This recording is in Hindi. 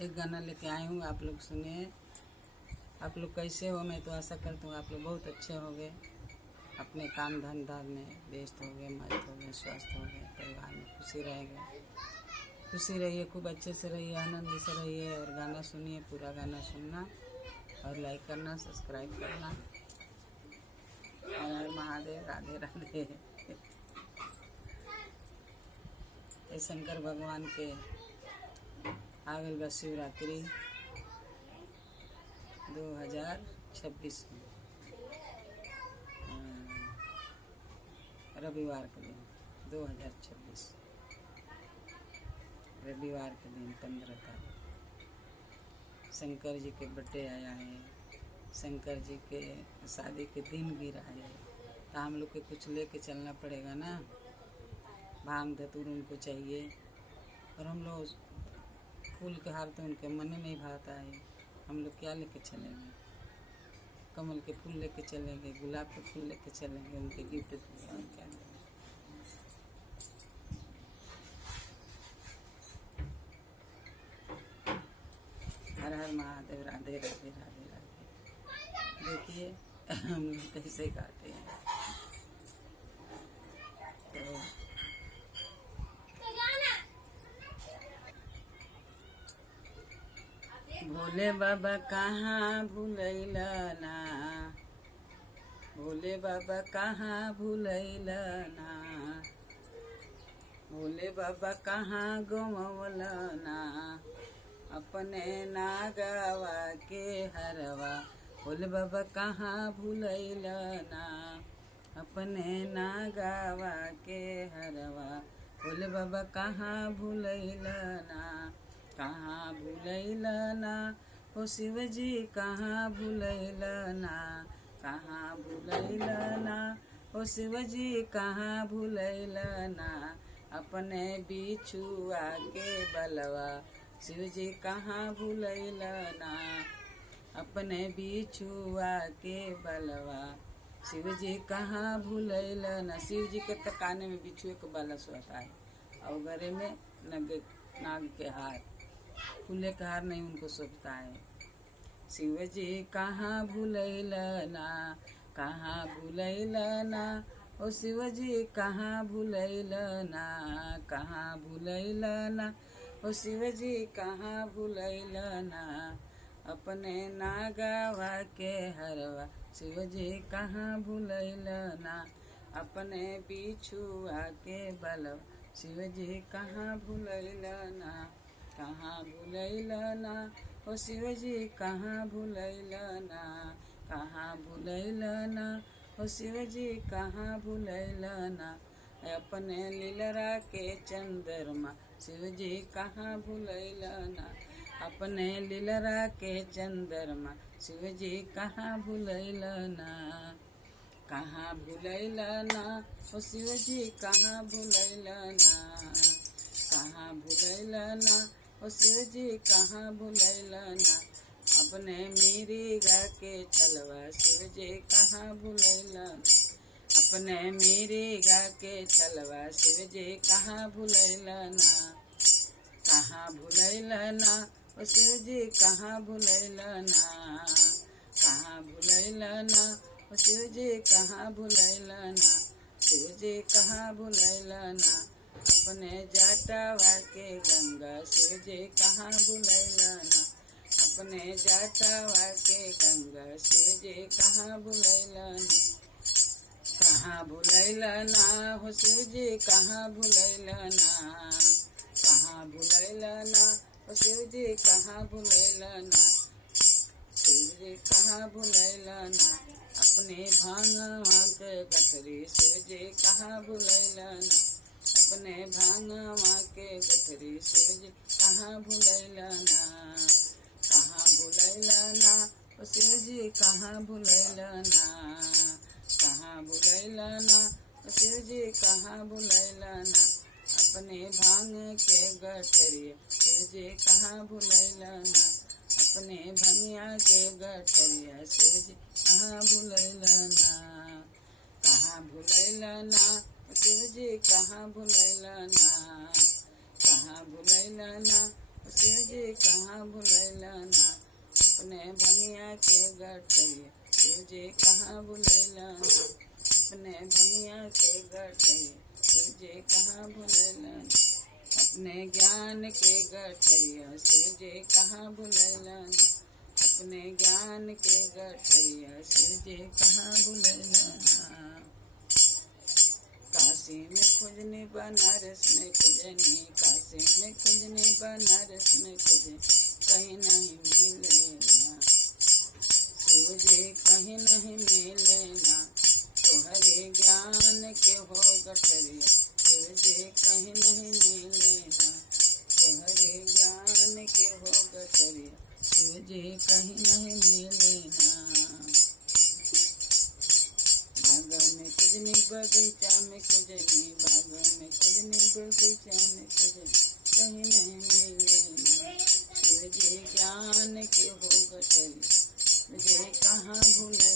एक गाना लेके आई हूँ, आप लोग सुनिए। आप लोग कैसे हो? मैं तो आशा करता हूँ आप लोग बहुत अच्छे हो गए, अपने काम धंधा में व्यस्त हो गए, मस्त हो गए, स्वस्थ हो गए, परिवार में खुशी रहेंगे। खुशी रहिए, खूब अच्छे से रहिए, आनंद से रहिए और गाना सुनिए, पूरा गाना सुनना और लाइक करना, सब्सक्राइब करना। हर हर महादेव, राधे राधे। ये शंकर भगवान के आगल बा शिवरात्रि 2026 में रविवार के दिन 2026 रविवार के दिन 15 तारीख शंकर जी के बर्थडे आया है। शंकर जी के शादी के दिन गिरा है, तो हम लोग के कुछ लेके चलना पड़ेगा ना। भांग धतूर उनको चाहिए और हम लोग फूल के हार तो उनके मन में नहीं भाता है। हम लोग क्या लेके चलेंगे? कमल के फूल लेके चलेंगे, गुलाब के फूल लेके चलेंगे, उनके गिफ्ट देंगे और क्या देंगे। हर हर महादेव, राधे राधे, राधे राधे। देखिए हम लोग कैसे गाते हैं। तो भोले बाबा कहाँ भूलैला ना, भोले बाबा कहाँ भूलैला ना, भोले बाबा कहाँ गंवला ना, अपने नागवा के हरवा। भोले बाबा कहाँ भूलैला ना, अपने नागवा के हरवा। भोले बाबा कहाँ भूलैला ना, कहाँ भूलैला ना, ओ शिव जी कहाँ भूलैला ना, कहाँ भूलैला ना, ओ शिव जी कहाँ भूलैला ना, अपने बिछुआ के बलवा। शिव जी कहाँ भूलैला ना, अपने बिछुआ के बलवा। शिव जी कहाँ भूलैला ना। शिव जी के तो काने में बिछुए के बाला सोता है और गले में नाग के हार, फूले के हार नहीं उनको सोचता है। शिव जी कहाँ भूलैला ना, कहाँ भूलैला ना, ओ शिव जी कहाँ भूलैला ना, कहाँ भूलैला ना, ओ शिव जी कहाँ भूलैला ना, अपने नागवा के हरवा। शिव जी कहाँ भूलैला ना, अपने बिछुआ के बलवा। शिव जी कहाँ भूलैला ना, कहाँ भूलैला ना, ओ शिव जी कहाँ भूलैला ना, कहाँ भूलैला ना, ओ शिव जी कहाँ भूलैला ना, अपने लीलरा के चंद्रमा। शिव जी कहाँ भूलैला ना, अपने लीलरा के चंद्रमा। शिव जी कहाँ भूलैला ना, कहाँ भूलैला ना, ओ शिव जी कहाँ भूलैला ना, कहाँ भूलैला ना, ओ शिव जी कहाँ भूलैला ना, अपने मिर्गा के छलवा। शिव जी कहाँ भूलैला ना, अपने मिर्गा के छलवा। शिव जी कहाँ भूलैला ना, कहाँ भूलैला ना, ओ शिव जी कहाँ भूलैला ना, कहाँ भूलैला ना, ओ शिव जी कहाँ भूलैला ना। शिव जी कहाँ भूलैला ना, अपने जटावा के गंगा। शिव जी कहाँ भूलैला ना, अपने जटावा के गंगा। शिव जी कहाँ भूलैला ना, कहाँ भूलैला ना, हो शिव जी कहाँ भूलैला ना, कहाँ भूलैला ना, हो शिव जी कहाँ भूलैला ना। शिव जी कहाँ भूलैला ना, अपने भांगवा के गठरी। शिव जी कहाँ भूलैला ना, अपने भांगवा के गठरी। शिव जी कहाँ भूलैला ना, कहाँ भूलैला ना, ओ शिव जी कहाँ भूलैला ना, कहाँ भूलैला ना, ओ शिव जी कहाँ भूलैला ना, अपने भांग के गठरिया। शिव जी कहाँ भूलैला ना, अपने भंगिया के गठरिया। शिव जी कहाँ भूलैला ना, कहाँ भूलैला ना, शिव जी कहाँ भूलैला ना, कहाँ भूलैला ना, शिव जी कहाँ भुलैला ना अपने भंगिया के गठरिया शिव जी कहाँ भुलैला ना अपने भंगिया के गठरिया शिव जी कहाँ भुलैला ना अपने ज्ञान के गठरिया शिव जी कहाँ भुलैला ना अपने ज्ञान के गठरिया शिव जी कहाँ भुलैला ना काशी में खुजनी बनारस में खुजनी काशी में खुजनी बनारस में खुजनी कहीं नहीं मिले ना शिव जी कहीं नहीं मिले ना तोहरे ज्ञान के हो गठरिया शिव जी कहीं नहीं मिले ना तोहरे ज्ञान के हो गठरिया शिव जी कहीं नहीं मिले ना बाग में खुजनी बगीचा में खुजनी बाग में खुजनी बगीचा में खुजनी कहीं नहीं मिले ना शिव जी ज्ञान के हो गठरिया मुझे कहाँ भूले